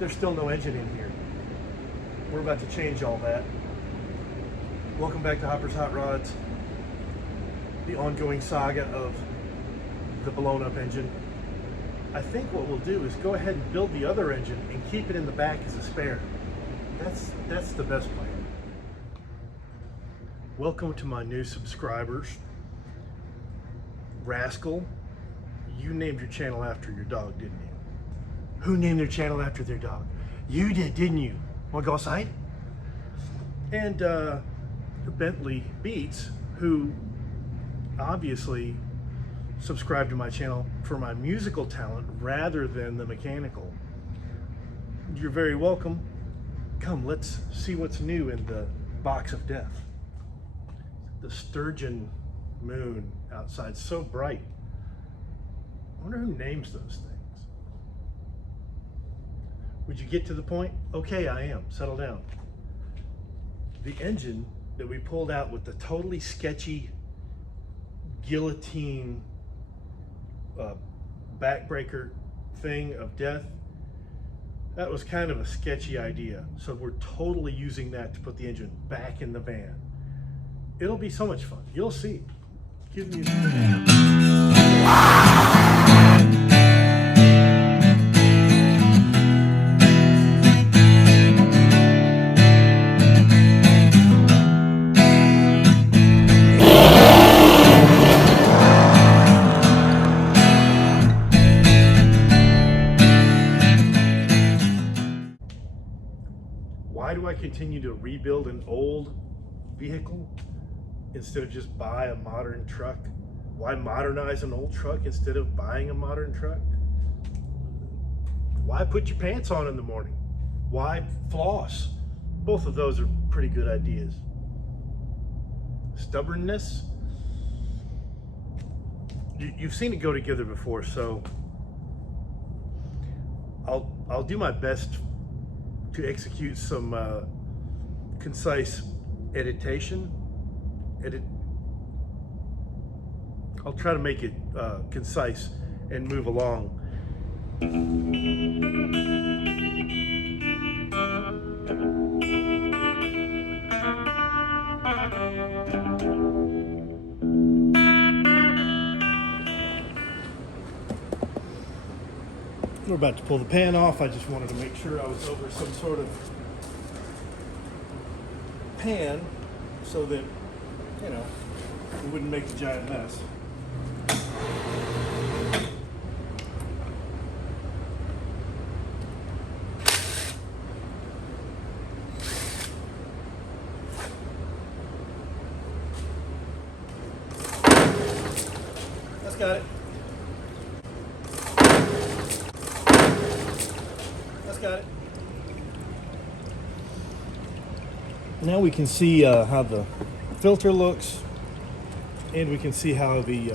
there's still no engine in here. We're about to change all that. Welcome back to Hopper's Hot Rods, the ongoing saga of the blown up engine. I think what we'll do is go ahead and build the other engine and keep it in the back as a spare. That's the best plan. Welcome to my new subscribers. Rascal, you named your channel after your dog, didn't you? Who named their channel after their dog? You did, didn't you? Want to go outside? And Bentley Beats, who obviously subscribed to my channel for my musical talent rather than the mechanical. You're very welcome. Come, let's see what's new in the box of death. The sturgeon moon outside, so bright. I wonder who names those things. Would you get to the point? Okay, I am. Settle down. The engine that we pulled out with the totally sketchy guillotine backbreaker thing of death, that was kind of a sketchy idea. So we're totally using that to put the engine back in the van. It'll be so much fun. You'll see. Give me Why do I continue to rebuild an old vehicle instead of just buy a modern truck? Why modernize an old truck instead of buying a modern truck? Why put your pants on in the morning? Why floss? Both of those are pretty good ideas. Stubbornness? You've seen it go together before, so I'll do my best to execute some concise I'll try to make it concise and move along. We're about to pull the pan off. I just wanted to make sure I was over some sort of pan so that, you know, it wouldn't make a giant mess. That's got it. Got it. Now we can see how the filter looks, and we can see how the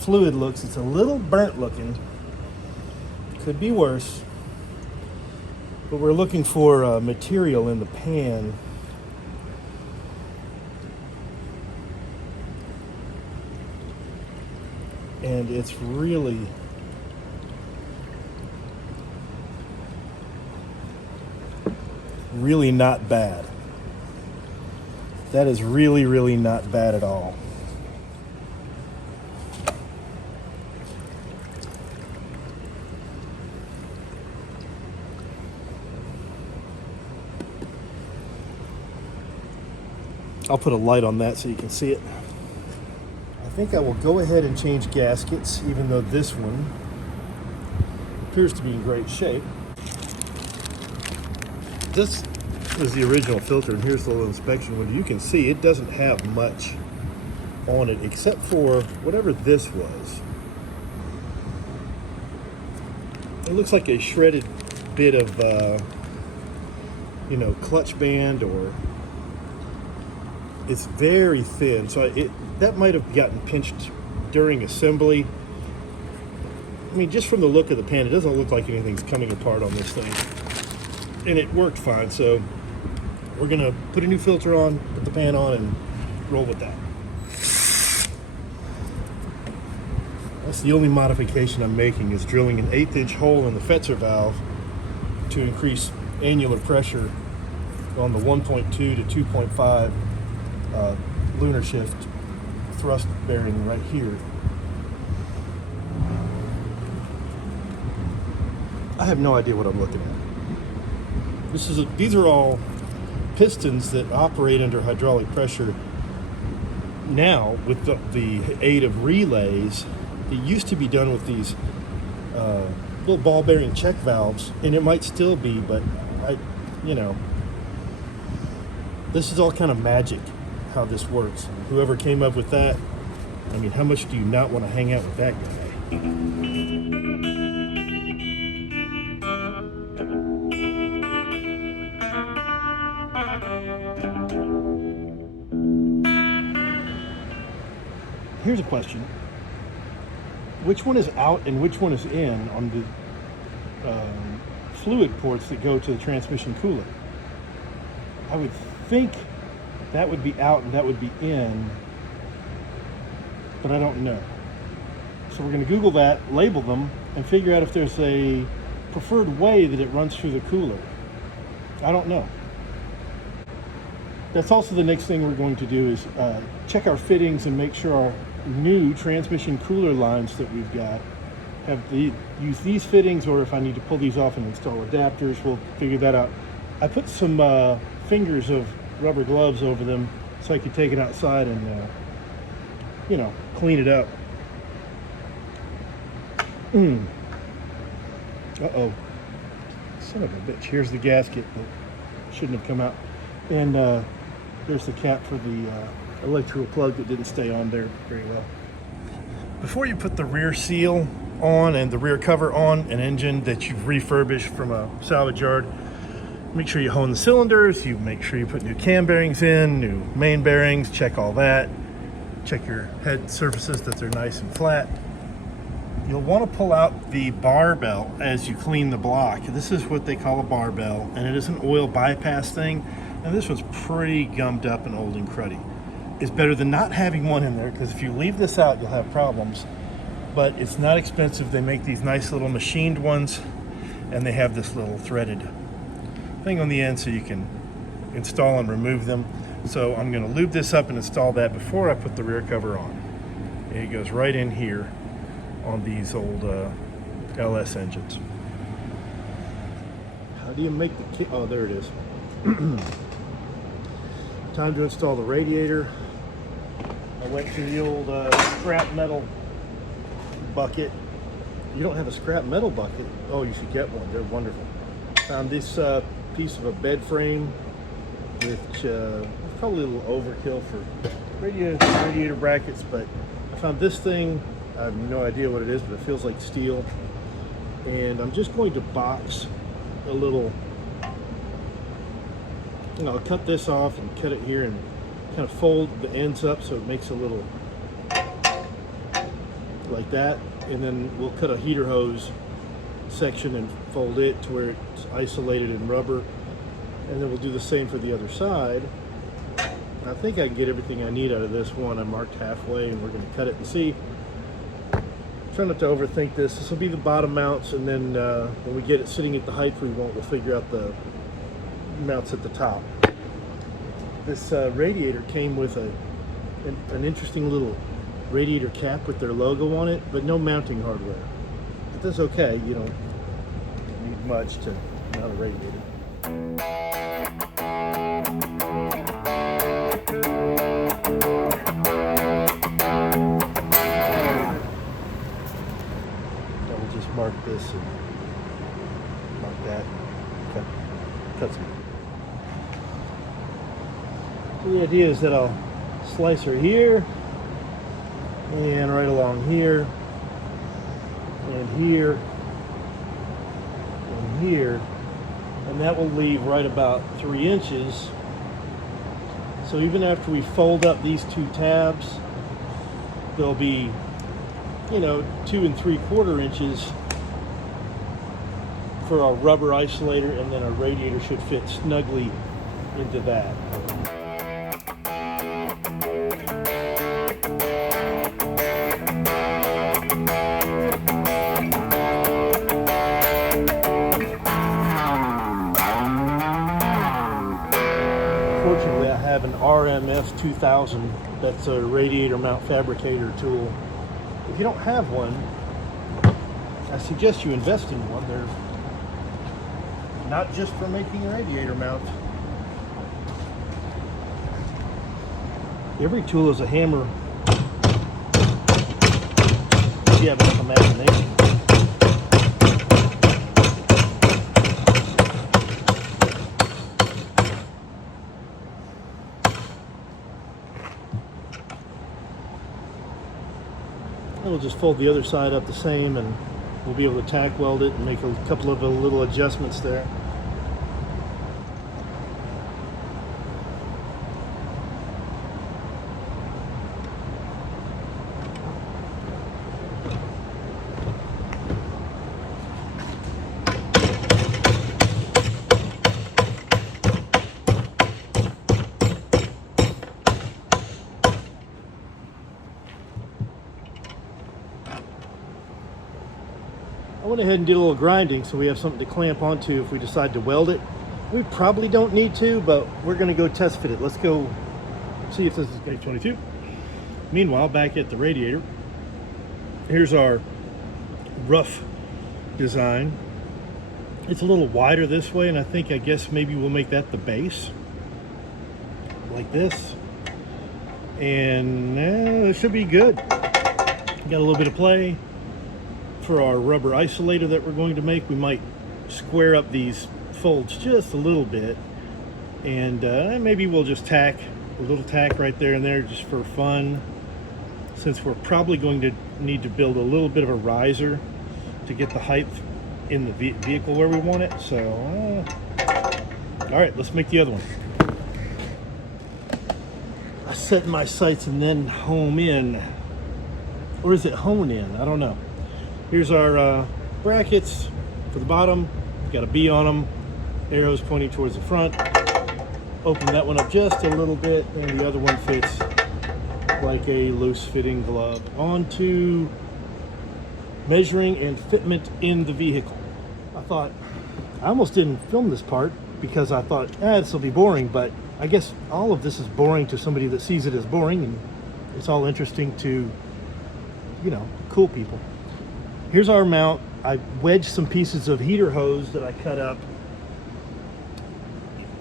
fluid looks. It's a little burnt looking. Could be worse, but we're looking for material in the pan. And it's really not bad. That is really not bad at all. I'll put a light on that so you can see it. I think I will go ahead and change gaskets, even though this one appears to be in great shape. This is the original filter, and here's the little inspection window. You can see it doesn't have much on it except for whatever this was. It looks like a shredded bit of clutch band, or it's very thin, so that might have gotten pinched during assembly. I mean, just from the look of the pan, it doesn't look like anything's coming apart on this thing. And it worked fine, so we're gonna put a new filter on, put the pan on, and roll with that. That's the only modification I'm making, is drilling an 1/8 inch hole in the Fetzer valve to increase annular pressure on the 1.2 to 2.5 lunar shift thrust bearing right here. I have no idea what I'm looking at. These are all pistons that operate under hydraulic pressure now with the aid of relays. It used to be done with these little ball bearing check valves, and it might still be, but this is all kind of magic how this works. Whoever came up with that, I mean, how much do you not want to hang out with that guy? Here's a question. Which one is out and which one is in on the fluid ports that go to the transmission cooler? I would think that would be out and that would be in, but I don't know. So we're going to Google that, label them, and figure out if there's a preferred way that it runs through the cooler. I don't know. That's also the next thing we're going to do, is check our fittings and make sure our new transmission cooler lines that we've got use these fittings, or if I need to pull these off and install adapters, we'll figure that out. I put some fingers of rubber gloves over them so I could take it outside and clean it up. Uh-oh. Son of a bitch. Here's the gasket that shouldn't have come out. And there's the cap for the electrical plug that didn't stay on there very well. Before you put the rear seal on and the rear cover on an engine that you've refurbished from a salvage yard, make sure you hone the cylinders, you make sure you put new cam bearings in, new main bearings, check all that. Check your head surfaces that they're nice and flat. You'll want to pull out the barbell as you clean the block. This is what they call a barbell, and it is an oil bypass thing. And this one's pretty gummed up and old and cruddy. It's better than not having one in there, because if you leave this out, you'll have problems. But it's not expensive. They make these nice little machined ones, and they have this little threaded thing on the end so you can install and remove them. So I'm going to lube this up and install that before I put the rear cover on. And it goes right in here on these old LS engines. How do you make the oh, there it is. Time to install the radiator. I went to the old scrap metal bucket. You don't have a scrap metal bucket? Oh, you should get one. They're wonderful. Found this piece of a bed frame, which probably a little overkill for radiator brackets, but I found this thing. I have no idea what it is, but it feels like steel. And I'm just going to box a little, I'll cut this off and cut it here and kind of fold the ends up so it makes a little like that. And then we'll cut a heater hose section and fold it to where it's isolated in rubber. And then we'll do the same for the other side. I think I can get everything I need out of this one. I marked halfway, and we're going to cut it and see. Try not to overthink this. This will be the bottom mounts, and then when we get it sitting at the height we want, we'll figure out the mounts at the top. This radiator came with an interesting little radiator cap with their logo on it, but no mounting hardware. But that's okay. You don't need much to mount a radiator. Mark this and mark that. Cut some. The idea is that I'll slice her here and right along here and here and here, and that will leave right about 3 inches. So even after we fold up these two tabs, there'll be 2 3/4 inches for our rubber isolator, and then our radiator should fit snugly into that. RMS 2000. That's a radiator mount fabricator tool. If you don't have one, I suggest you invest in one. They're not just for making a radiator mount. Every tool is a hammer if you have enough imagination. We'll just fold the other side up the same, and we'll be able to tack weld it and make a couple of little adjustments there. I went ahead and did a little grinding so we have something to clamp onto if we decide to weld it. We probably don't need to, but we're going to go test fit it. Let's go see if this is H22. Meanwhile, back at the radiator, here's our rough design. It's a little wider this way, and I guess maybe we'll make that the base, like this. And it should be good. Got a little bit of play. For our rubber isolator that we're going to make, we might square up these folds just a little bit, and maybe we'll just tack a little tack right there and there just for fun, since we're probably going to need to build a little bit of a riser to get the height in the vehicle where we want it. So all right, let's make the other one. I set my sights and then home in, or is it hone in? I don't know. Here's our brackets for the bottom. Got a B on them, arrows pointing towards the front. Open that one up just a little bit, and the other one fits like a loose fitting glove onto measuring and fitment in the vehicle. I almost didn't film this part because I thought, this will be boring, but I guess all of this is boring to somebody that sees it as boring, and it's all interesting to, cool people. Here's our mount. I wedged some pieces of heater hose that I cut up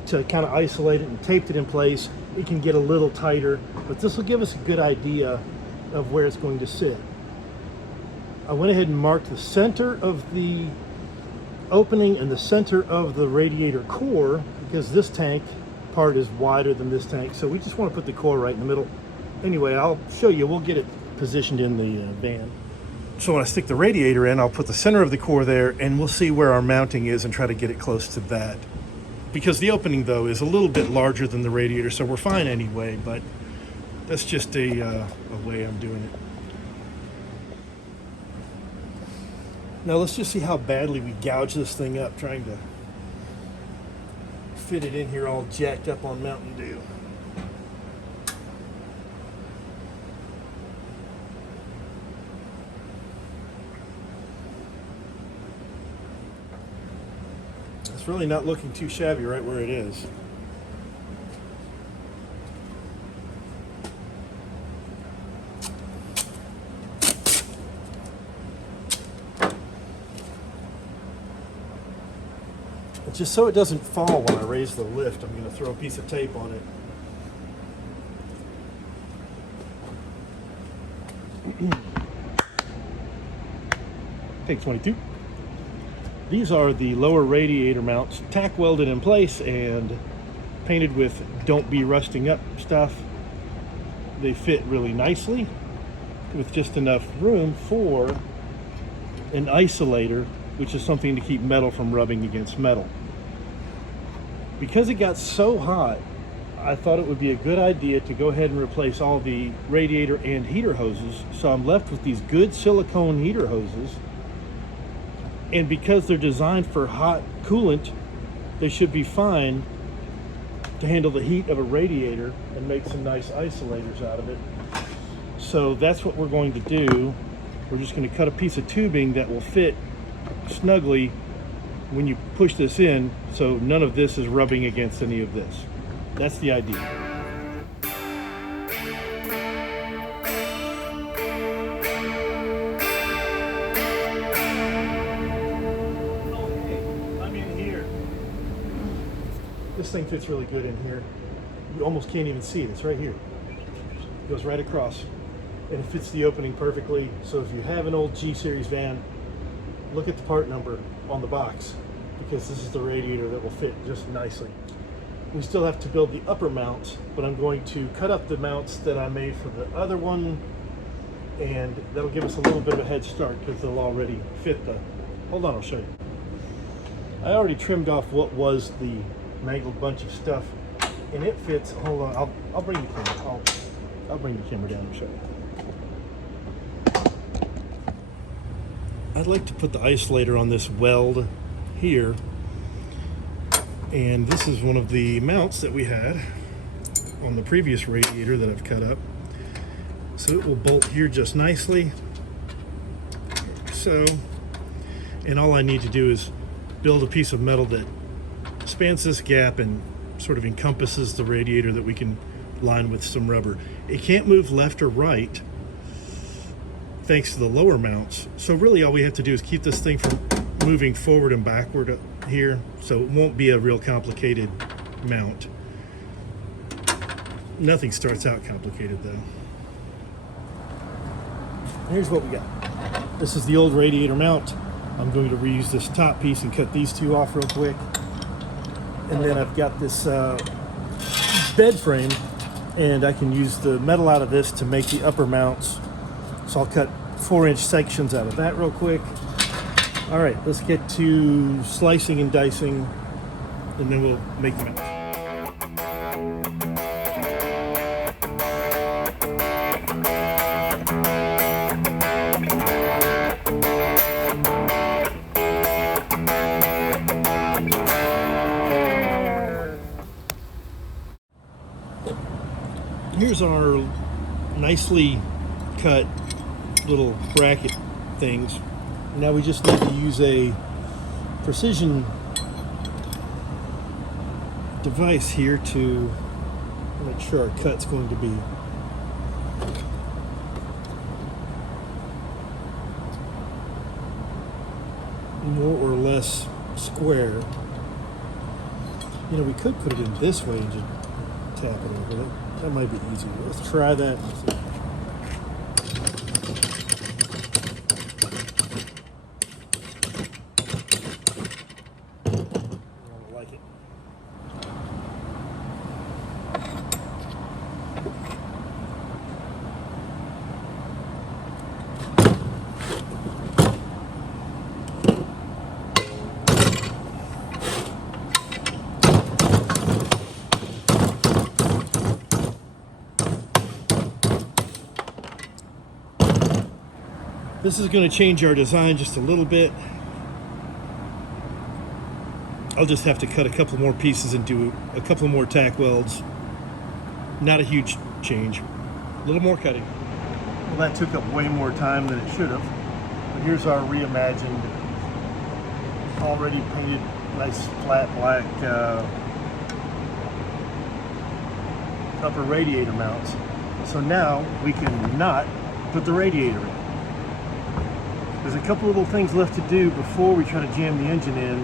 to kind of isolate it and taped it in place. It can get a little tighter, but this will give us a good idea of where it's going to sit. I went ahead and marked the center of the opening and the center of the radiator core, because this tank part is wider than this tank, so we just want to put the core right in the middle. Anyway, I'll show you. We'll get it positioned in the van. So when I stick the radiator in, I'll put the center of the core there, and we'll see where our mounting is and try to get it close to that. Because the opening, though, is a little bit larger than the radiator, so we're fine anyway, but that's just a way I'm doing it. Now let's just see how badly we gouge this thing up trying to fit it in here all jacked up on Mountain Dew. It's really not looking too shabby right where it is. Just so it doesn't fall when I raise the lift, I'm going to throw a piece of tape on it. Take 22. These are the lower radiator mounts, tack welded in place and painted with "Don't Be Rusting Up" stuff. They fit really nicely with just enough room for an isolator, which is something to keep metal from rubbing against metal. Because it got so hot, I thought it would be a good idea to go ahead and replace all the radiator and heater hoses. So I'm left with these good silicone heater hoses. And because they're designed for hot coolant, they should be fine to handle the heat of a radiator and make some nice isolators out of it. So that's what we're going to do. We're just going to cut a piece of tubing that will fit snugly when you push this in, so none of this is rubbing against any of this. That's the idea. This thing fits really good in here. You almost can't even see it. It's right here. It goes right across. And it fits the opening perfectly. So if you have an old G-Series van, look at the part number on the box, because this is the radiator that will fit just nicely. We still have to build the upper mounts, but I'm going to cut up the mounts that I made for the other one, and that'll give us a little bit of a head start because they'll already fit the... Hold on, I'll show you. I already trimmed off what was the mangled bunch of stuff, and it fits. Hold on, I'll bring the camera. I'll bring the camera down and show you. I'd like to put the isolator on this weld here, and this is one of the mounts that we had on the previous radiator that I've cut up. So it will bolt here just nicely. So, and all I need to do is build a piece of metal that spans this gap and sort of encompasses the radiator that we can line with some rubber. It can't move left or right thanks to the lower mounts. So really all we have to do is keep this thing from moving forward and backward here, so it won't be a real complicated mount. Nothing starts out complicated though. Here's what we got. This is the old radiator mount. I'm going to reuse this top piece and cut these two off real quick. And then I've got this bed frame, and I can use the metal out of this to make the upper mounts. So I'll cut 4-inch sections out of that real quick. All right, let's get to slicing and dicing, and then we'll make the mounts. Here's our nicely cut little bracket things. Now we just need to use a precision device here to make sure our cut's going to be more or less square. You know, we could put it in this way and just tap it over it. That might be easier. Let's try that. I like it. This is going to change our design just a little bit. I'll just have to cut a couple more pieces and do a couple more tack welds. Not a huge change. A little more cutting. Well, that took up way more time than it should have. But here's our reimagined, already painted, nice flat black upper radiator mounts. So now we can not put the radiator in. There's a couple little things left to do before we try to jam the engine in,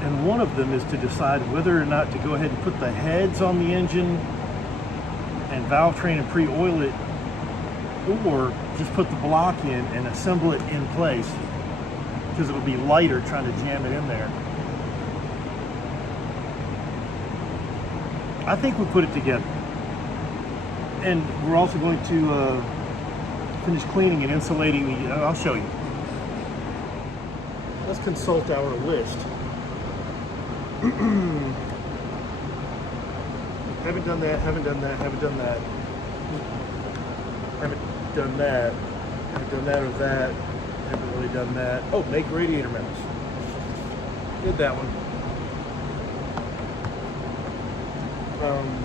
and one of them is to decide whether or not to go ahead and put the heads on the engine and valve train and pre-oil it, or just put the block in and assemble it in place, because it would be lighter trying to jam it in there. I think we'll put it together, and we're also going to finish cleaning and insulating the, I'll show you. Let's consult our list. Haven't done that, haven't done that, haven't done that. Haven't done that, haven't done that or that. Haven't really done that. Oh, make radiator mounts. Did that one.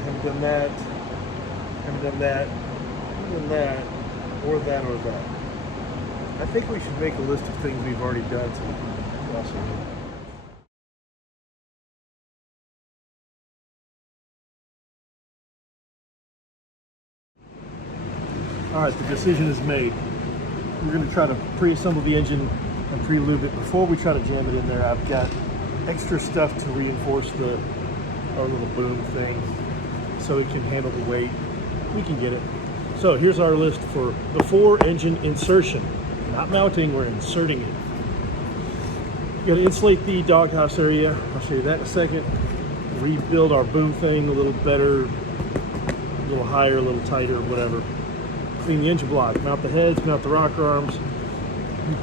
Haven't done that, haven't done that, haven't done that. Or that, or that. I think we should make a list of things we've already done so we can cross it. All right, the decision is made. We're going to try to pre-assemble the engine and pre-lube it before we try to jam it in there. I've got extra stuff to reinforce the our little boom thing so it can handle the weight. We can get it. So here's our list for before engine insertion. Not mounting, we're inserting it. You gotta insulate the doghouse area. I'll show you that in a second. Rebuild our boom thing a little better, a little higher, a little tighter, whatever. Clean the engine block, mount the heads, mount the rocker arms.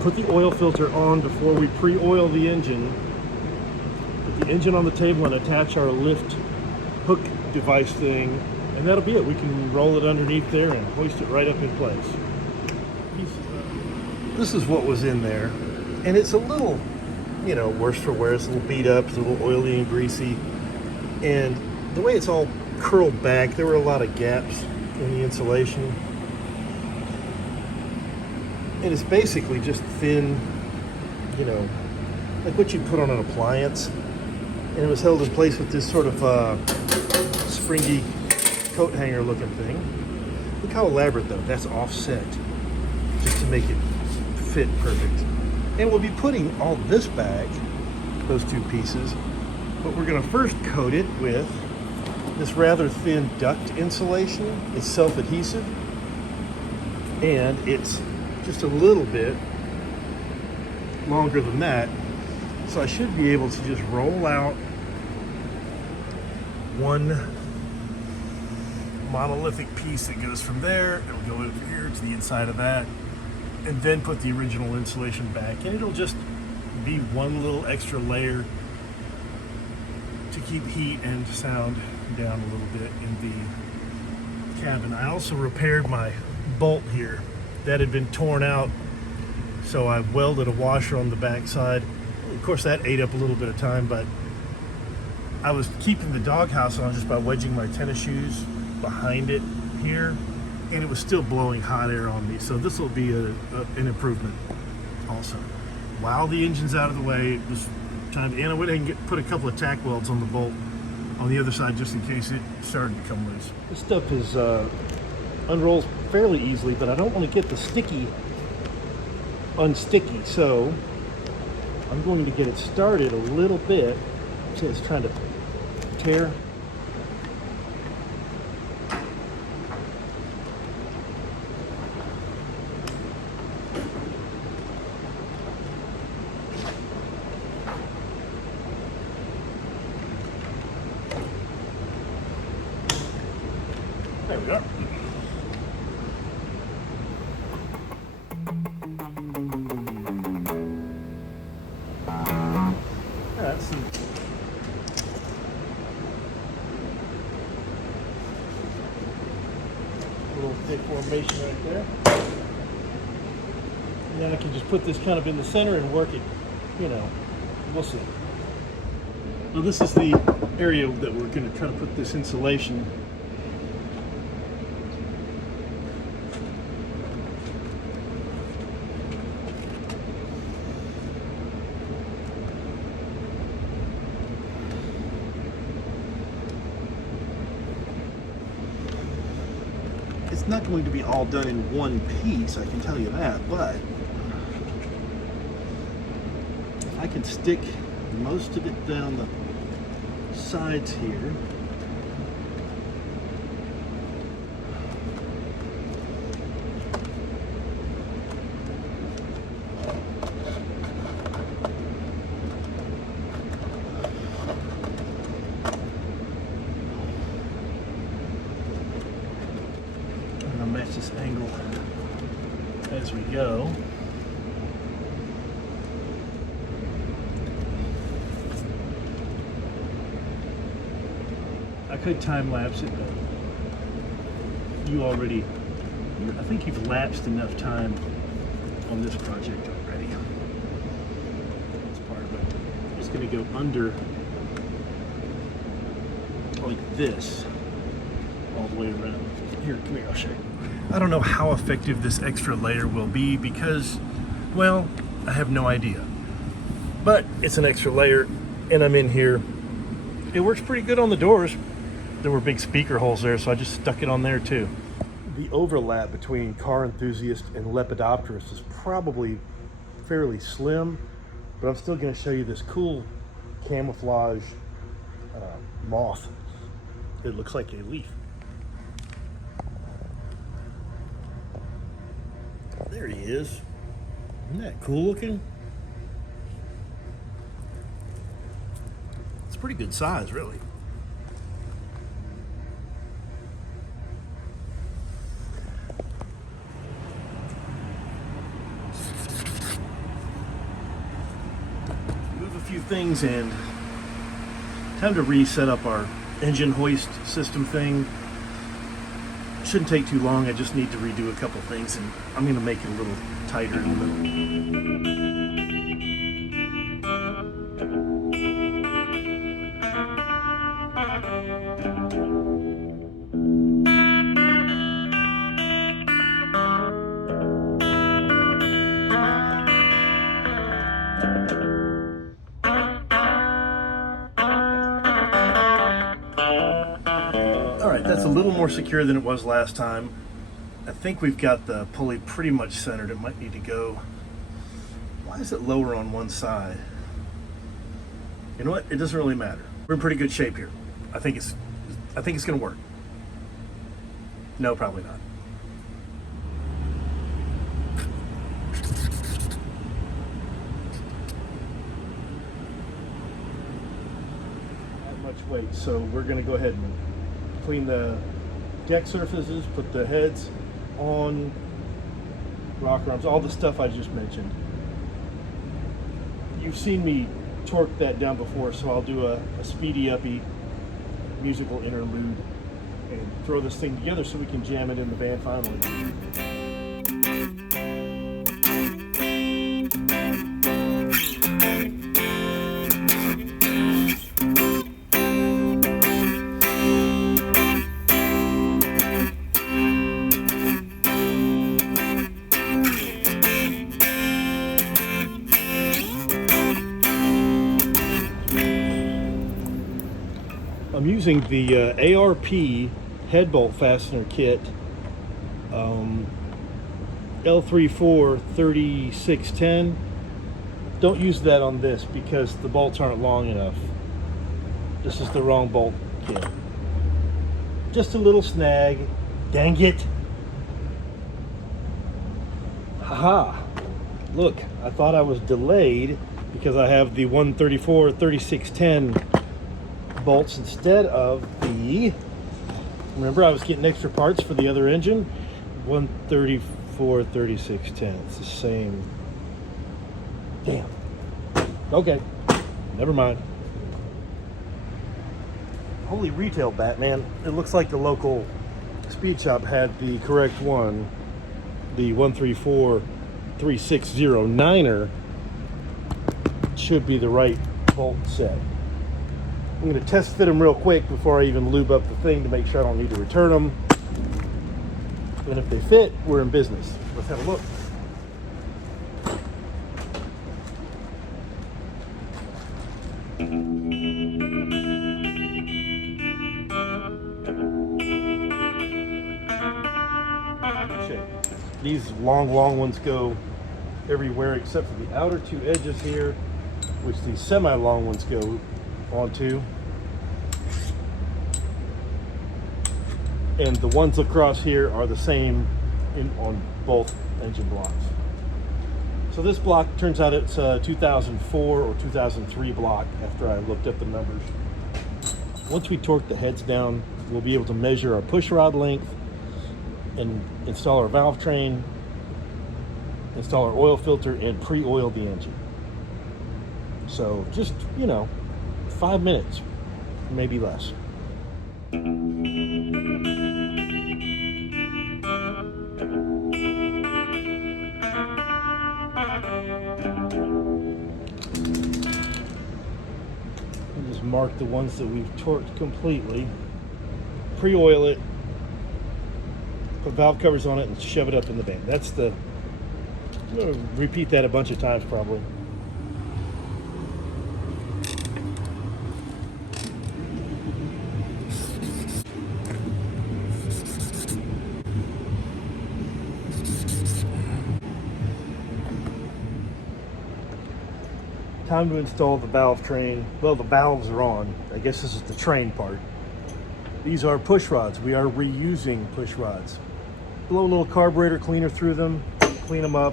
Put the oil filter on before we pre-oil the engine. Put the engine on the table and attach our lift hook device thing, and that'll be it. We can roll it underneath there and hoist it right up in place. This is what was in there, and it's a little, you know, worse for wear. It's a little beat up, it's a little oily and greasy, and the way it's all curled back, there were a lot of gaps in the insulation. And it's basically just thin, you know, like what you put on an appliance. And it was held in place with this sort of springy coat hanger looking thing. Look how elaborate though, that's offset, just to make it fit perfect. And we'll be putting all this back, those two pieces, but we're gonna first coat it with this rather thin duct insulation. It's self-adhesive, and it's just a little bit longer than that. So I should be able to just roll out one monolithic piece that goes from there. It'll go over here to the inside of that, and then put the original insulation back. And it'll just be one little extra layer to keep heat and sound down a little bit in the cabin. I also repaired my bolt here. That had been torn out, so I welded a washer on the back side. Of course, that ate up a little bit of time, but I was keeping the doghouse on just by wedging my tennis shoes behind it here, and it was still blowing hot air on me. So this will be an improvement also. While the engine's out of the way, it was time to, and I went ahead and put a couple of tack welds on the bolt on the other side just in case it started to come loose. This stuff is unrolls fairly easily, but I don't want to get the sticky unsticky, so I'm going to get it started a little bit. See, it's trying to tear. There we are. That's some little thick formation right there. And then I can just put this kind of in the center and work it, you know, we'll see. Well, this is the area that we're going to try to put this insulation. It's not going to be all done in one piece, I can tell you that, but if I can stick most of it down the sides here, match this angle as we go. I could time lapse it, but I think you've lapsed enough time on this project already. That's part of it. I'm just going to go under like this all the way around. Here, come here, I'll show you. I don't know how effective this extra layer will be because, well, I have no idea. But it's an extra layer, and I'm in here. It works pretty good on the doors. There were big speaker holes there, so I just stuck it on there too. The overlap between Car Enthusiast and Lepidopterus is probably fairly slim, but I'm still going to show you this cool camouflage moth. It looks like a leaf. There he is. Isn't that cool looking? It's a pretty good size, really. Move a few things and time to reset up our engine hoist system thing. Shouldn't take too long. I just need to redo a couple things, and I'm going to make it a little tighter in the middle. Alright, that's a little more secure than it was last time. I think we've got the pulley pretty much centered. It might need to go... Why is it lower on one side? You know what? It doesn't really matter. We're in pretty good shape here. I think it's gonna work. No, probably not. Not much weight, so we're gonna go ahead and clean the deck surfaces, put the heads on, rocker arms, all the stuff I just mentioned. You've seen me torque that down before, so I'll do a speedy uppy musical interlude and throw this thing together so we can jam it in the van finally. I'm using the ARP head bolt fastener kit, L34 3610. Don't use that on this because the bolts aren't long enough. This is the wrong bolt kit. Just a little snag. Dang it. Haha. Look, I thought I was delayed because I have the 134 3610 bolts instead of the, remember I was getting extra parts for the other engine, 134 3610. It's the same. Damn. Okay, never mind. Holy retail, Batman. It looks like the local speed shop had the correct one. The 134 3609er should be the right bolt set. I'm going to test fit them real quick before I even lube up the thing to make sure I don't need to return them. And if they fit, we're in business. Let's have a look. These long ones go everywhere except for the outer two edges here, which these semi-long ones go onto, and the ones across here are the same on both engine blocks. So this block turns out it's a 2004 or 2003 block after I looked up the numbers. Once we torque the heads down, we'll be able to measure our push rod length and install our valve train, install our oil filter, and pre-oil the engine. So just, 5 minutes, maybe less. Just mark the ones that we've torqued completely, pre-oil it, put valve covers on it, and shove it up in the van. That's the, I'm going to repeat that a bunch of times probably. Time to install the valve train. Well, the valves are on. I guess this is the train part. These are push rods. We are reusing push rods. Blow a little carburetor cleaner through them, clean them up.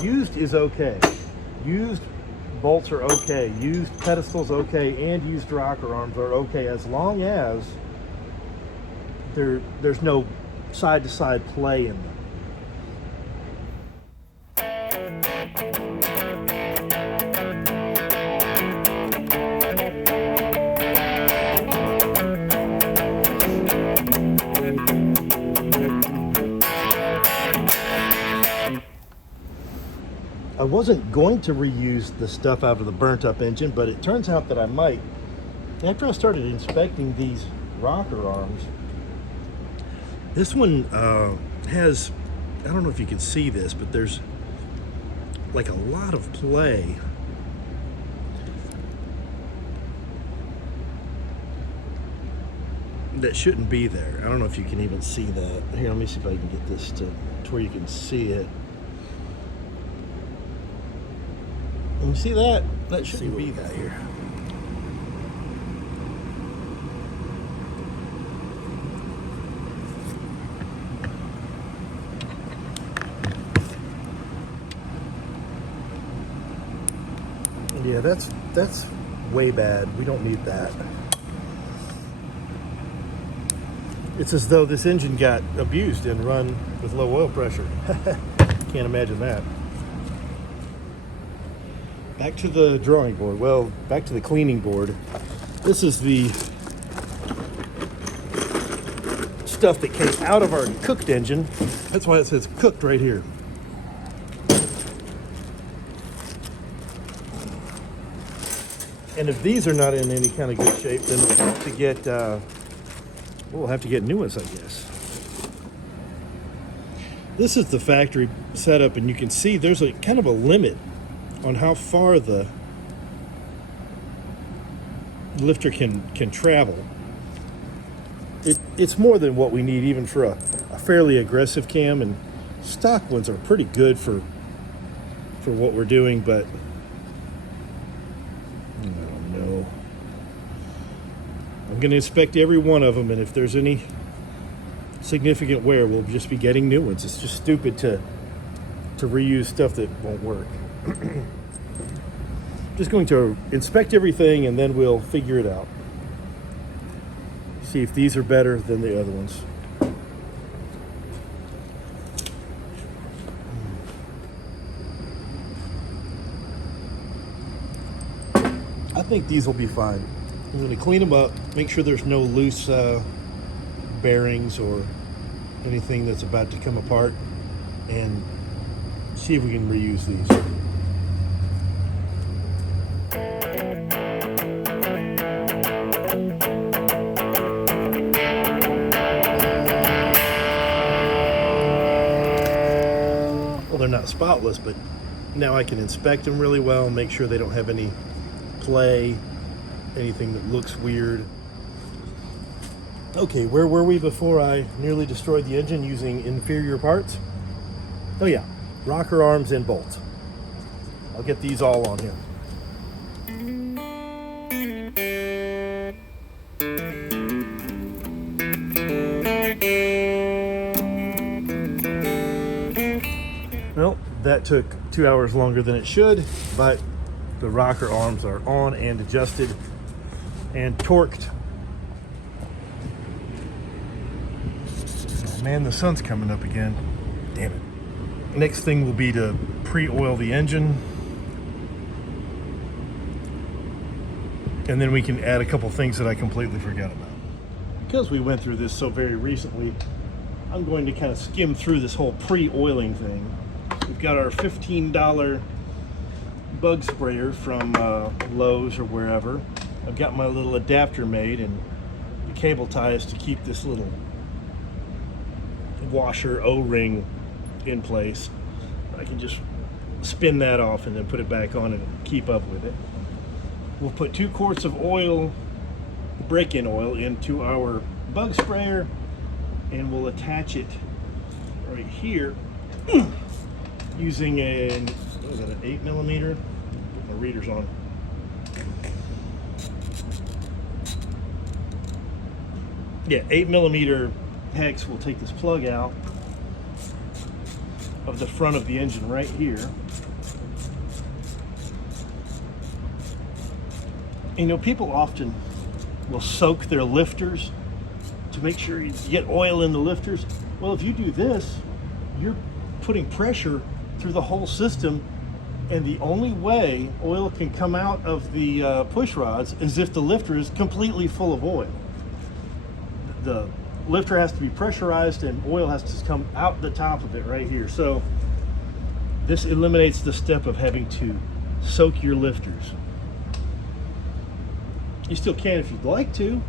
Used is okay. Used bolts are okay. Used pedestals okay, and used rocker arms are okay, as long as there's no side-to-side play in them. I wasn't going to reuse the stuff out of the burnt up engine, but it turns out that I might. After I started inspecting these rocker arms, this one has, I don't know if you can see this, but there's like a lot of play. That shouldn't be there. I don't know if you can even see that. Here, let me see if I can get this to where you can see it. You see that? That shouldn't be that here. Yeah, that's way bad. We don't need that. It's as though this engine got abused and run with low oil pressure. Can't imagine that. Back to the drawing board. Well, back to the cleaning board. This is the stuff that came out of our cooked engine. That's why it says cooked right here. And if these are not in any kind of good shape, then we'll have to get new ones, I guess. This is the factory setup, and you can see there's a kind of a limit on how far the lifter can travel. It's more than what we need even for a fairly aggressive cam, and stock ones are pretty good for what we're doing, but I don't know. I'm going to inspect every one of them, and if there's any significant wear, we'll just be getting new ones. It's just stupid to reuse stuff that won't work. Just going to inspect everything, and then we'll figure it out. See if these are better than the other ones. I think these will be fine. I'm going to clean them up, make sure there's no loose bearings or anything that's about to come apart, and see if we can reuse these. Well, they're not spotless, but now I can inspect them really well and make sure they don't have any play, anything that looks weird. Okay, where were we before I nearly destroyed the engine using inferior parts? Oh yeah, rocker arms and bolts. I'll get these all on here. Well, that took 2 hours longer than it should, but the rocker arms are on and adjusted and torqued. Man, the sun's coming up again. Damn it. Next thing will be to pre-oil the engine. And then we can add a couple things that I completely forgot about. Because we went through this so very recently, I'm going to kind of skim through this whole pre-oiling thing. We've got our $15 bug sprayer from Lowe's or wherever. I've got my little adapter made, and the cable ties to keep this little washer O-ring in place. I can just spin that off and then put it back on and keep up with it. We'll put 2 quarts of oil, break-in oil, into our bug sprayer, and we'll attach it right here using what is that, an 8mm? Put my reader's on. Yeah, 8mm hex will take this plug out of the front of the engine right here. And, you know, people often will soak their lifters to make sure you get oil in the lifters. Well, if you do this, you're putting pressure through the whole system, and the only way oil can come out of the push rods is if the lifter is completely full of oil. The lifter has to be pressurized and oil has to come out the top of it right here. So this eliminates the step of having to soak your lifters. You still can if you'd like to,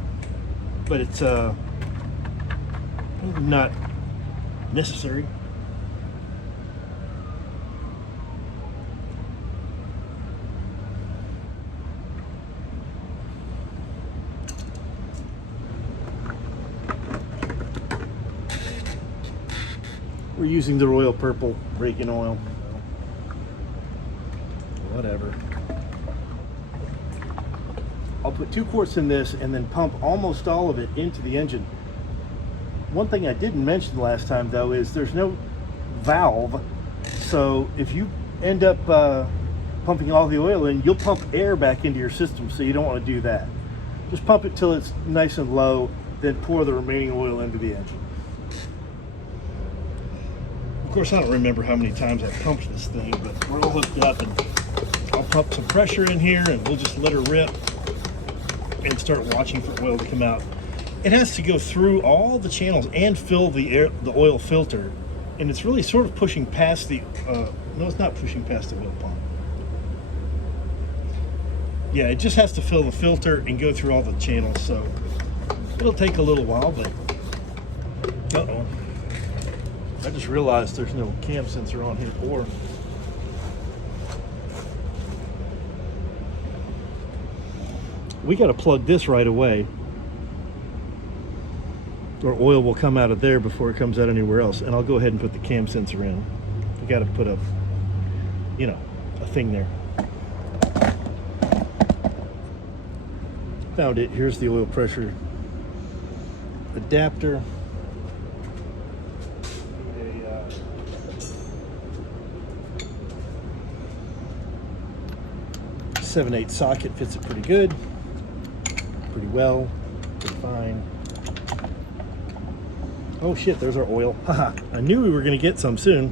but it's not necessary. We're using the Royal Purple braking oil. Whatever. I'll put 2 quarts in this and then pump almost all of it into the engine. One thing I didn't mention last time though is there's no valve, so if you end up pumping all the oil in, you'll pump air back into your system, so you don't want to do that. Just pump it till it's nice and low, then pour the remaining oil into the engine. Of course, I don't remember how many times I pumped this thing, but we're all hooked up, and I'll pump some pressure in here and we'll just let her rip and start watching for oil to come out. It has to go through all the channels and fill the oil filter, and it's really sort of pushing past the no, it's not pushing past the oil pump. Yeah, it just has to fill the filter and go through all the channels, so it'll take a little while, but uh-oh. I just realized there's no cam sensor on here, or we got to plug this right away, or oil will come out of there before it comes out anywhere else. And I'll go ahead and put the cam sensor in. We got to put a, you know, a thing there. Found it. Here's the oil pressure adapter. 7/8 socket fits it pretty good, pretty well, pretty fine. Oh shit, there's our oil. Haha, I knew we were gonna get some soon.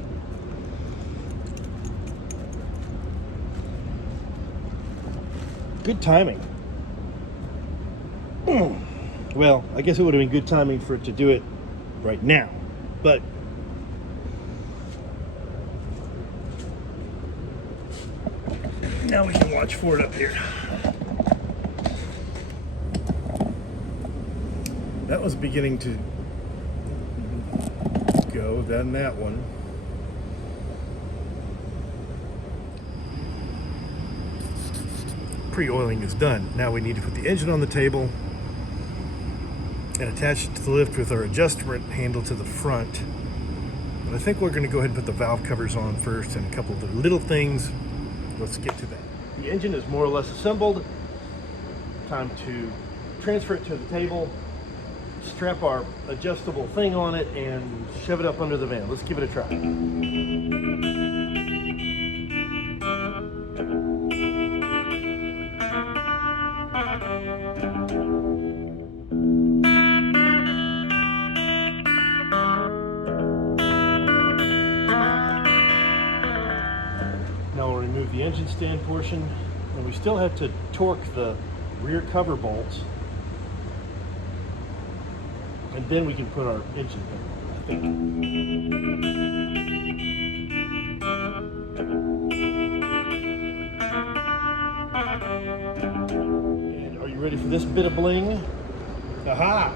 Good timing. Well, I guess it would have been good timing for it to do it right now, but now we can watch for it up here. That was beginning to go, then that one. Pre-oiling is done. Now we need to put the engine on the table and attach it to the lift with our adjustment handle to the front. But I think we're going to go ahead and put the valve covers on first and a couple of the little things. Let's get to that. The engine is more or less assembled. Time to transfer it to the table, strap our adjustable thing on it, and shove it up under the van. Let's give it a try. Now we'll remove the engine stand portion, and we still have to torque the rear cover bolts, and then we can put our engine pin on, I think. And are you ready for this bit of bling? Aha!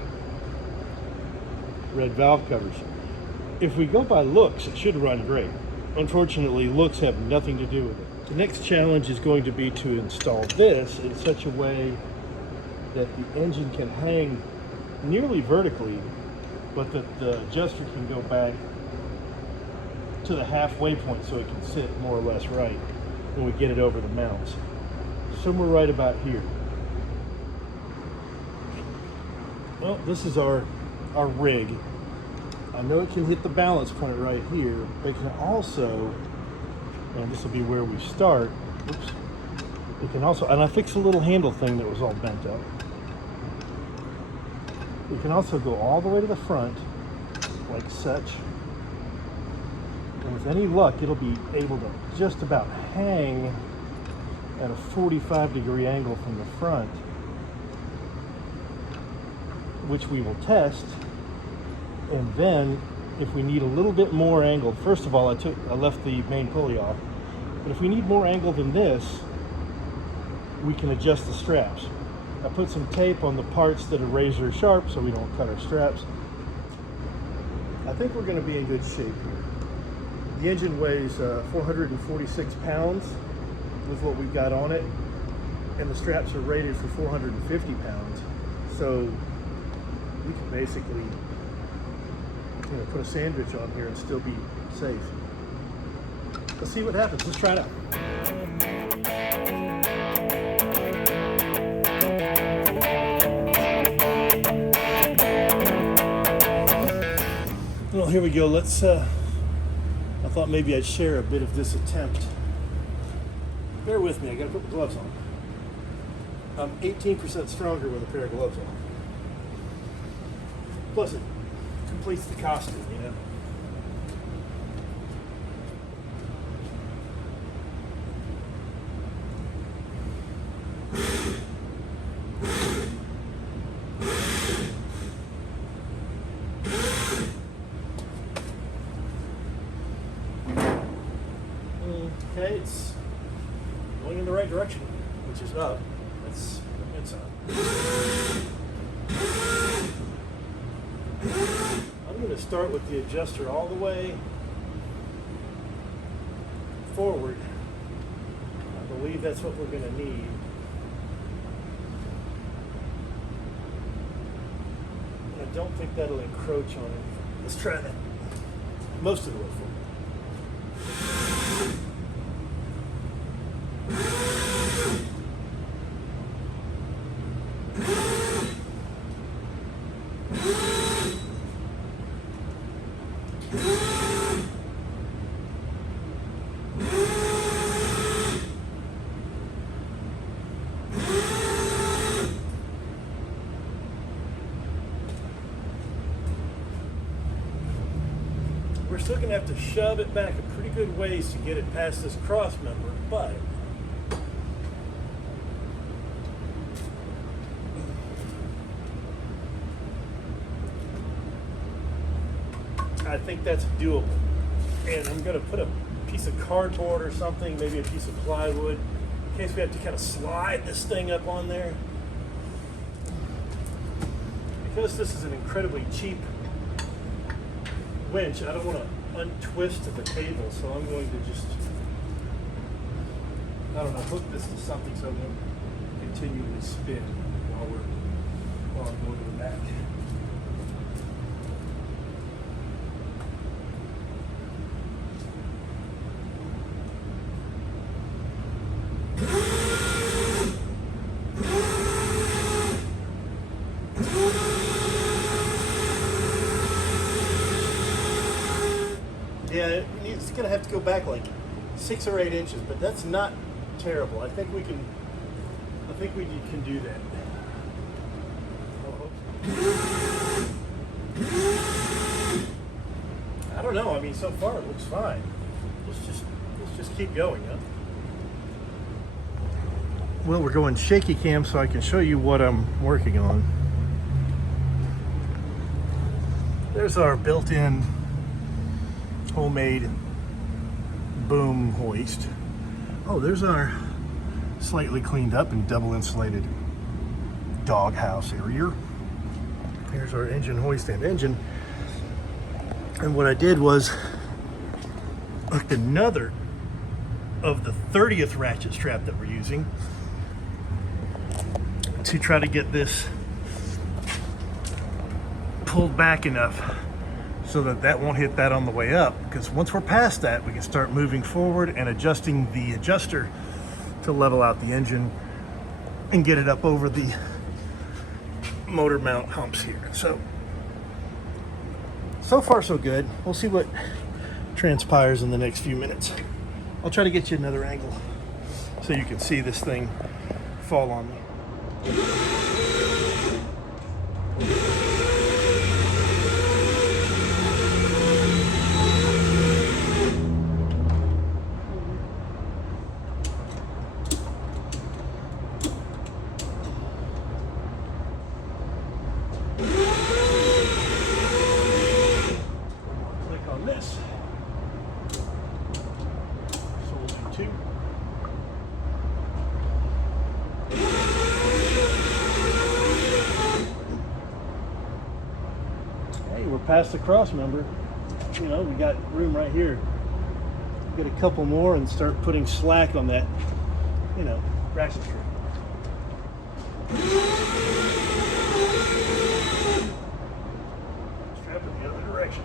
Red valve covers. If we go by looks, it should run great. Unfortunately, looks have nothing to do with it. The next challenge is going to be to install this in such a way that the engine can hang nearly vertically, but that the adjuster can go back to the halfway point so it can sit more or less right. when we get it over the mounts. Somewhere right about here. Well, this is our rig. I know it can hit the balance point right here, but it can also, and this will be where we start, oops, it can also, and I fixed a little handle thing that was all bent up. We can also go all the way to the front, like such. And with any luck, it'll be able to just about hang at a 45-degree angle from the front, which we will test. And then if we need a little bit more angle, first of all, I left the main pulley off, but if we need more angle than this, we can adjust the straps. I put some tape on the parts that are razor sharp so we don't cut our straps. I think we're going to be in good shape here. The engine weighs 446 pounds with what we've got on it, and the straps are rated for 450 pounds. So we can basically, put a sandwich on here and still be safe. Let's see what happens. Let's try it out. Well, here we go. Let's, I thought maybe I'd share a bit of this attempt. Bear with me, I gotta put my gloves on. I'm 18% stronger with a pair of gloves on. Plus it completes the costume, you know? Okay, it's going in the right direction, which is up. It's up. I'm going to start with the adjuster all the way forward. I believe that's what we're going to need. And I don't think that'll encroach on it. Let's try that most of the way forward. We're still going to have to shove it back a pretty good ways to get it past this cross member, but I think that's doable. And I'm going to put a piece of cardboard or something, maybe a piece of plywood, in case we have to kind of slide this thing up on there. Because this is an incredibly cheap winch, I don't want to untwist the cable, so I'm going to just, I don't know, hook this to something so it won't continually spin while I'm going to the back. Yeah, it's going to have to go back like 6 or 8 inches, but that's not terrible. I think we can do that. I don't know. I mean, so far it looks fine. Let's just keep going, huh? Well, we're going shaky cam so I can show you what I'm working on. There's our built-in homemade boom hoist. Oh, there's our slightly cleaned up and double insulated doghouse area. Here's our engine hoist and engine. And what I did was hooked another of the 30th ratchet strap that we're using to try to get this pulled back enough so that that won't hit that on the way up, because once we're past that, we can start moving forward and adjusting the adjuster to level out the engine and get it up over the motor mount humps here. So far so good. We'll see what transpires in the next few minutes. I'll try to get you another angle so you can see this thing fall on me. Click on this. Soldier 2. Hey, we're past the cross member. You know, we got room right here. Get a couple more and start putting slack on that, you know, ratchet strip. Strap in the other direction.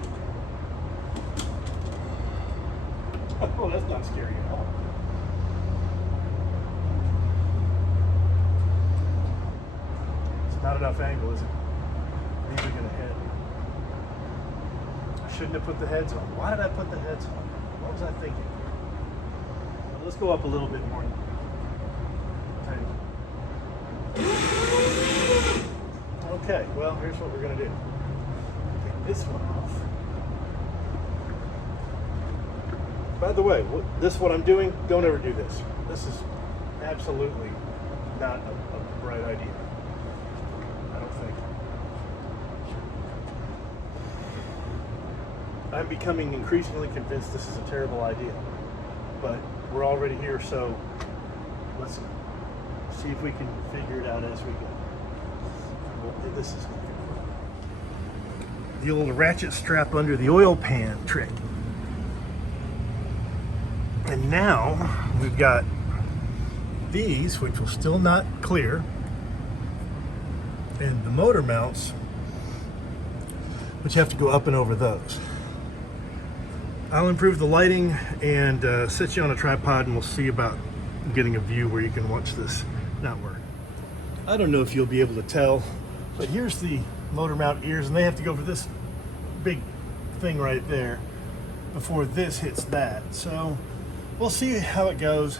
Oh, that's not scary at all. It's not enough angle, is it? These are going to hit. I shouldn't have put the heads on. Why did I put the heads on? What was I thinking? Well, let's go up a little bit more. Okay, well, here's what we're going to do. Take this one off. By the way, this is what I'm doing. Don't ever do this. This is absolutely not a bright idea. I don't think. I'm becoming increasingly convinced this is a terrible idea. But we're already here, so let's see if we can figure it out as we go. Well, this is the old ratchet strap under the oil pan trick. And now we've got these, which will still not clear, and the motor mounts, which have to go up and over those. I'll improve the lighting and set you on a tripod, and we'll see about getting a view where you can watch this not work. I don't know if you'll be able to tell, but here's the motor mount ears, and they have to go for this big thing right there before this hits that. So we'll see how it goes.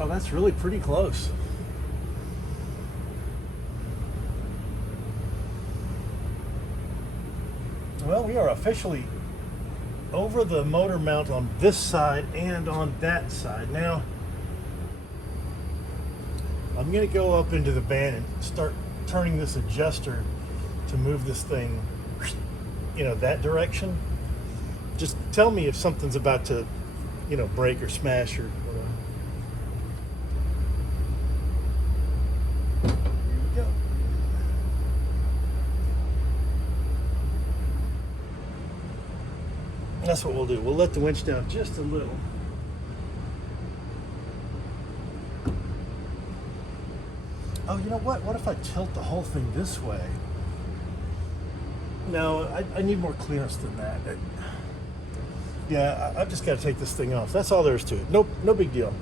Oh, that's really pretty close. Well, we are officially over the motor mount on this side and on that side. Now, I'm going to go up into the van and start turning this adjuster to move this thing, you know, that direction. Just tell me if something's about to, you know, break or smash or whatever. Here we go. That's what we'll do. We'll let the winch down just a little. Oh, you know what? What if I tilt the whole thing this way? No, I need more clearance than that. Yeah, I've just got to take this thing off. That's all there is to it. Nope, no big deal.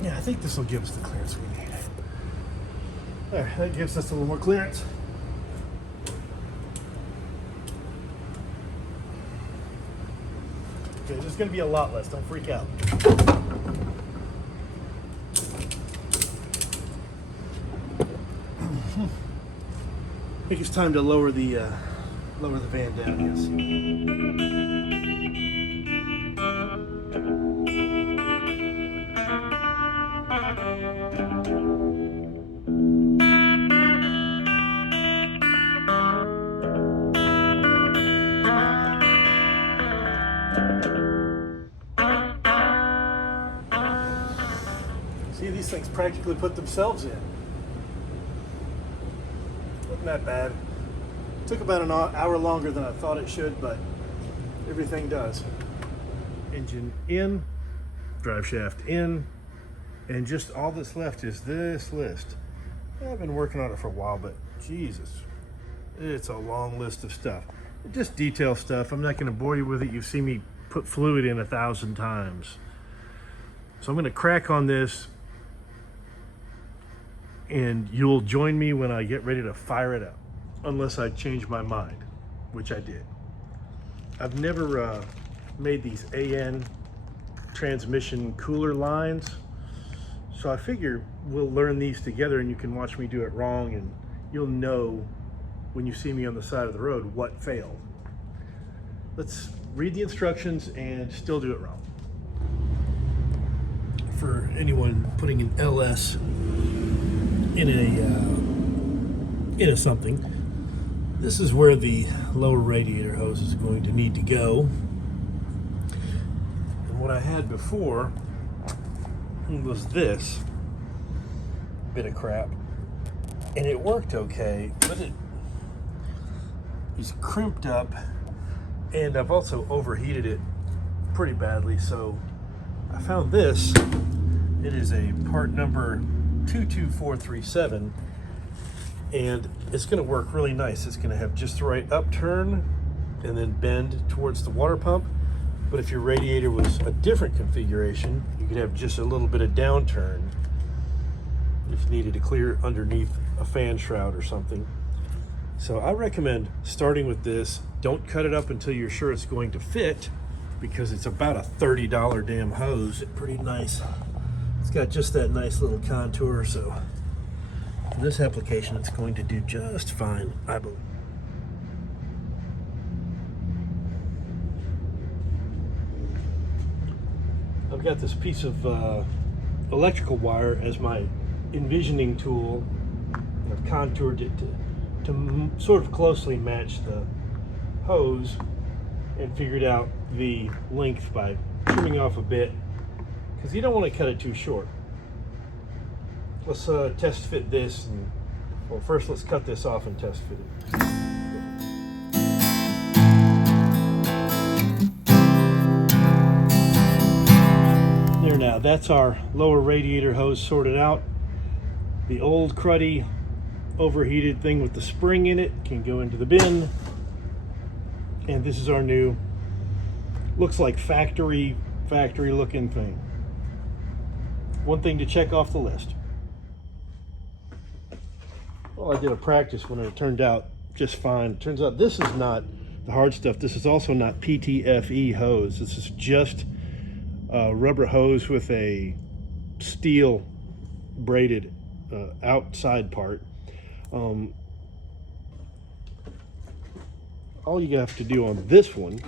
Yeah, I think this will give us the clearance we need. There, that gives us a little more clearance. Okay, there's going to be a lot less. Don't freak out. I think it's time to lower the van down. Yes. See, these things practically put themselves in. Wasn't that bad. Took about an hour longer than I thought it should, but everything does. Engine in, drive shaft in, and just all that's left is this list. I've been working on it for a while, but Jesus, it's a long list of stuff. Just detail stuff. I'm not going to bore you with it. You've seen me put fluid in 1,000 times. So I'm going to crack on this, and you'll join me when I get ready to fire it up, unless I change my mind, which I did. I've never made these AN transmission cooler lines, so I figure we'll learn these together and you can watch me do it wrong, and you'll know when you see me on the side of the road what failed. Let's read the instructions and still do it wrong. For anyone putting an LS in a something, this is where the lower radiator hose is going to need to go. And what I had before was this bit of crap, and it worked okay, but it was crimped up, and I've also overheated it pretty badly. So I found this. It is a part number 22437, and it's going to work really nice. It's going to have just the right upturn and then bend towards the water pump. But if your radiator was a different configuration, you could have just a little bit of downturn if you needed to clear underneath a fan shroud or something. So I recommend starting with this. Don't cut it up until you're sure it's going to fit, because it's about a $30 damn hose. It's pretty nice. It's got just that nice little contour, so for this application it's going to do just fine, I believe. I've got this piece of electrical wire as my envisioning tool. I've contoured it to sort of closely match the hose, and figured out the length by trimming off a bit, because you don't want to cut it too short. Let's test fit this, and well, first let's cut this off and test fit it. There, now that's our lower radiator hose sorted out. The old cruddy overheated thing with the spring in it can go into the bin, and this is our new, looks like factory looking thing. One thing to check off the list. Well, I did a practice one and it turned out just fine. Turns out this is not the hard stuff. This is also not PTFE hose. This is just a rubber hose with a steel braided outside part. All you have to do on this one,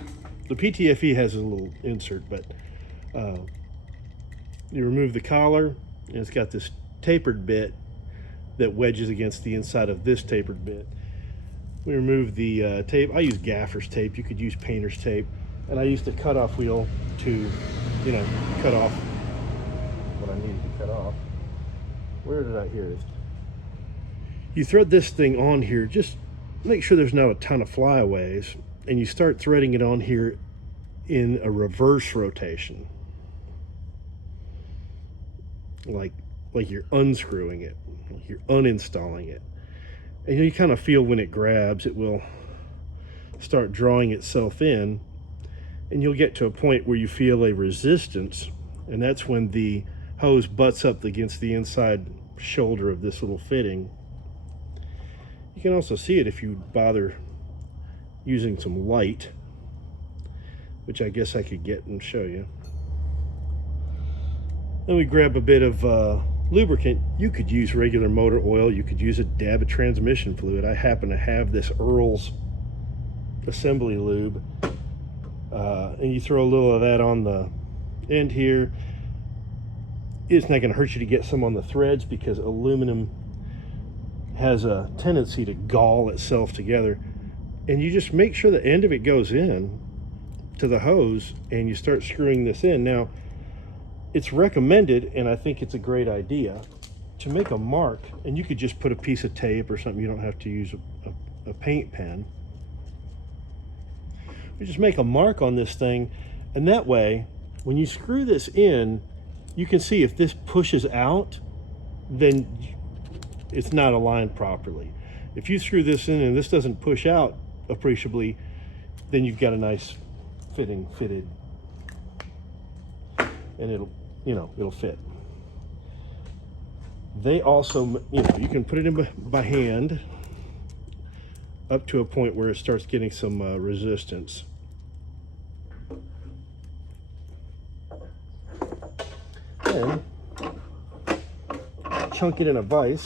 the PTFE has a little insert, but you remove the collar, and it's got this tapered bit that wedges against the inside of this tapered bit. We remove the tape. I use gaffer's tape. You could use painter's tape, and I used a cutoff wheel to, cut off what I needed to cut off. Where did I hear it? You thread this thing on here, just make sure there's not a ton of flyaways, and you start threading it on here in a reverse rotation, like you're unscrewing it, like you're uninstalling it. And you kind of feel when it grabs, it will start drawing itself in, and you'll get to a point where you feel a resistance, and that's when the hose butts up against the inside shoulder of this little fitting. You can also see it if you bother using some light, which I guess I could get and show you. Then we grab a bit of lubricant. You could use regular motor oil. You could use a dab of transmission fluid. I happen to have this Earl's assembly lube. And you throw a little of that on the end here. It's not going to hurt you to get some on the threads, because aluminum has a tendency to gall itself together. And you just make sure the end of it goes in to the hose, and you start screwing this in. Now, it's recommended, and I think it's a great idea, to make a mark, and you could just put a piece of tape or something. You don't have to use a paint pen. You just make a mark on this thing, and that way when you screw this in, you can see if this pushes out, then it's not aligned properly. If you screw this in and this doesn't push out appreciably, then you've got a nice fitting fitted, and it'll fit. They also, you can put it in by hand up to a point where it starts getting some resistance. And chunk it in a vise,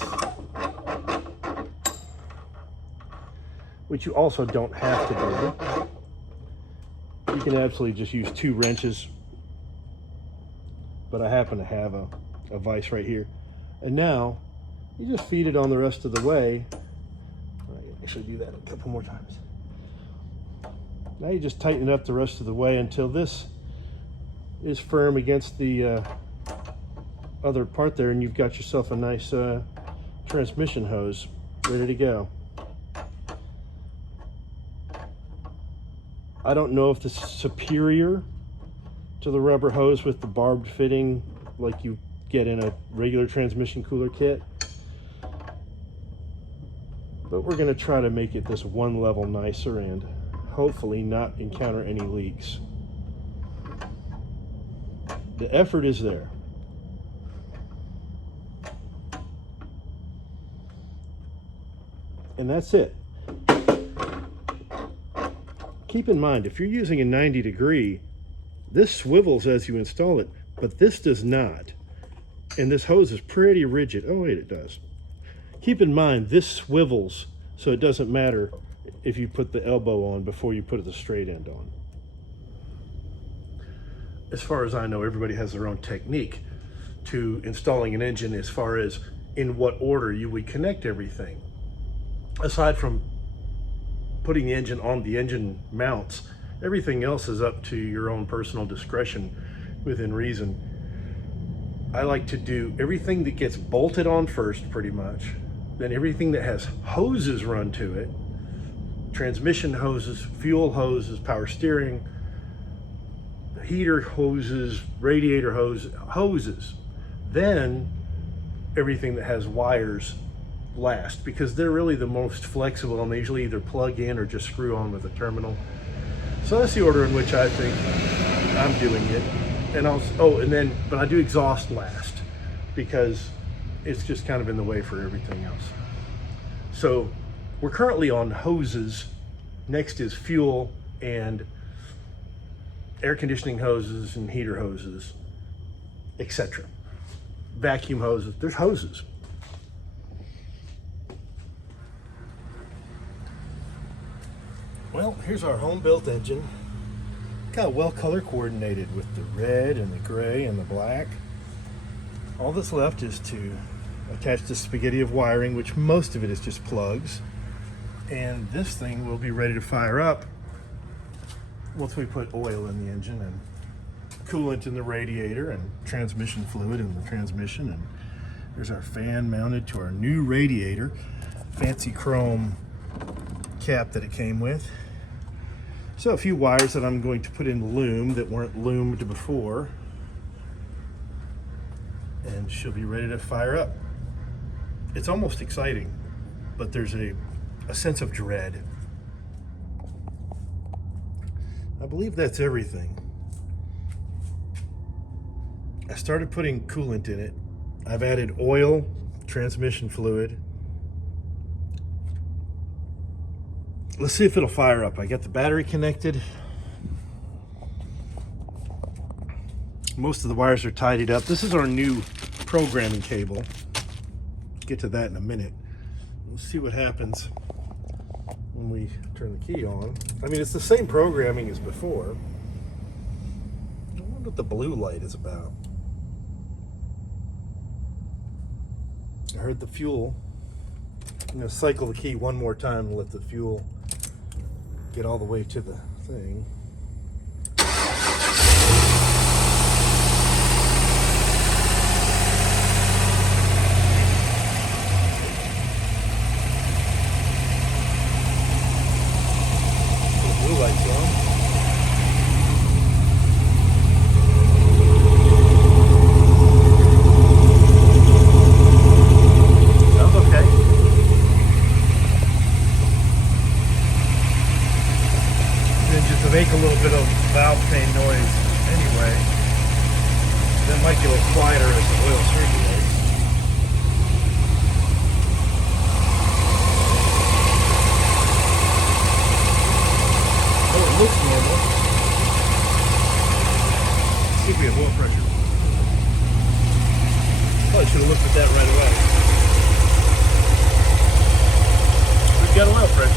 which you also don't have to do. You can absolutely just use 2 wrenches, but I happen to have a vise right here. And now you just feed it on the rest of the way. I should do that a couple more times. Now you just tighten it up the rest of the way until this is firm against the other part there, and you've got yourself a nice transmission hose ready to go. I don't know if this is superior to the rubber hose with the barbed fitting like you get in a regular transmission cooler kit, but we're going to try to make it this one level nicer and hopefully not encounter any leaks. The effort is there. And that's it. Keep in mind, if you're using a 90 degree, this swivels as you install it, but this does not. And this hose is pretty rigid. Oh wait, it does. Keep in mind, this swivels, so it doesn't matter if you put the elbow on before you put the straight end on. As far as I know, everybody has their own technique to installing an engine as far as in what order you would connect everything. Aside from putting the engine on the engine mounts, everything else is up to your own personal discretion within reason. I like to do everything that gets bolted on first, pretty much, then everything that has hoses run to it, transmission hoses, fuel hoses, power steering, heater hoses, radiator hoses, then everything that has wires last, because they're really the most flexible and they usually either plug in or just screw on with a terminal. So that's the order in which I think I'm doing it. And but I do exhaust last because it's just kind of in the way for everything else. So we're currently on hoses. Next is fuel and air conditioning hoses and heater hoses, etc. Vacuum hoses, there's hoses. Well, here's our home-built engine. Kind of well color coordinated with the red and the gray and the black. All that's left is to attach the spaghetti of wiring, which most of it is just plugs. And this thing will be ready to fire up once we put oil in the engine and coolant in the radiator and transmission fluid in the transmission. And there's our fan mounted to our new radiator, fancy chrome cap that it came with. So a few wires that I'm going to put in loom that weren't loomed before, and she'll be ready to fire up. It's almost exciting, but there's a sense of dread. I believe that's everything. I started putting coolant in it. I've added oil, transmission fluid. Let's see if it'll fire up. I got the battery connected. Most of the wires are tidied up. This is our new programming cable. Get to that in a minute. Let's see what happens when we turn the key on. I mean, it's the same programming as before. I wonder what the blue light is about. I heard the fuel. I'm gonna cycle the key one more time and let the fuel get all the way to the thing. The blue light's on. got oil, friend.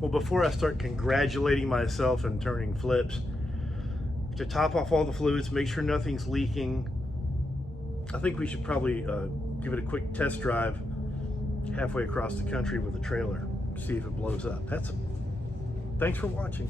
Well, before I start congratulating myself and turning flips, to top off all the fluids, make sure nothing's leaking, I think we should probably give it a quick test drive halfway across the country with a trailer, see if it blows up. Thanks for watching.